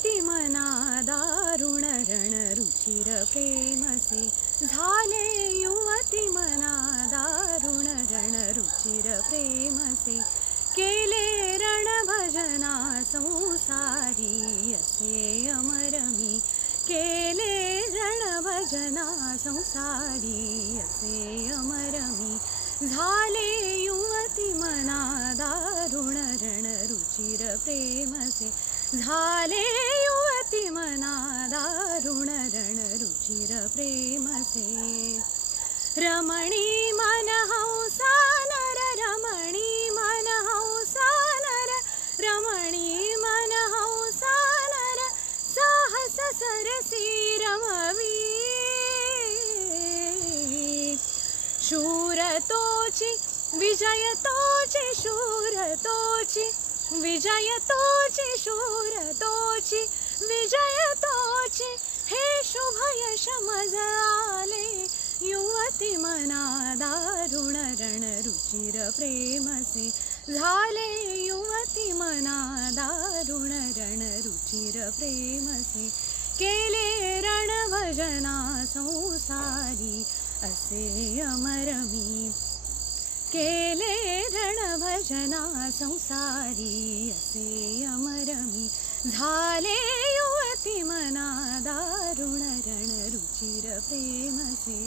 युवती मना दारुण रण रुचिर प्रेमसे झाले युवती मना दारुण रण रुचिर प्रेमसे केले रण भजना संसारी असे अमरमी केले रण भजना संसारी असे अमरमी झाले युवती मना दारुण रण रुचिर प्रेमसे झाले युवती मना दारुण रण रुचिर प्रेमसे रमणी मन हौसा नर रमणी मन हौसा नर रमणी मन हौसा नर साहस सरसी रमवी शूरतोची विजयतोची शूरतोची विजयतोची शूरतोची विजयतोची हे शुभ यश मज आले युवती मना दारुण रण रुचिर प्रेमसे झाले युवती मना दारुण रण रुचिर प्रेमसे केले रण भजना संसारी असे अमरमी केले रण भजना संसारी असे अमरमी झाले युवती मना दारुण रण रुचिर प्रेमसे।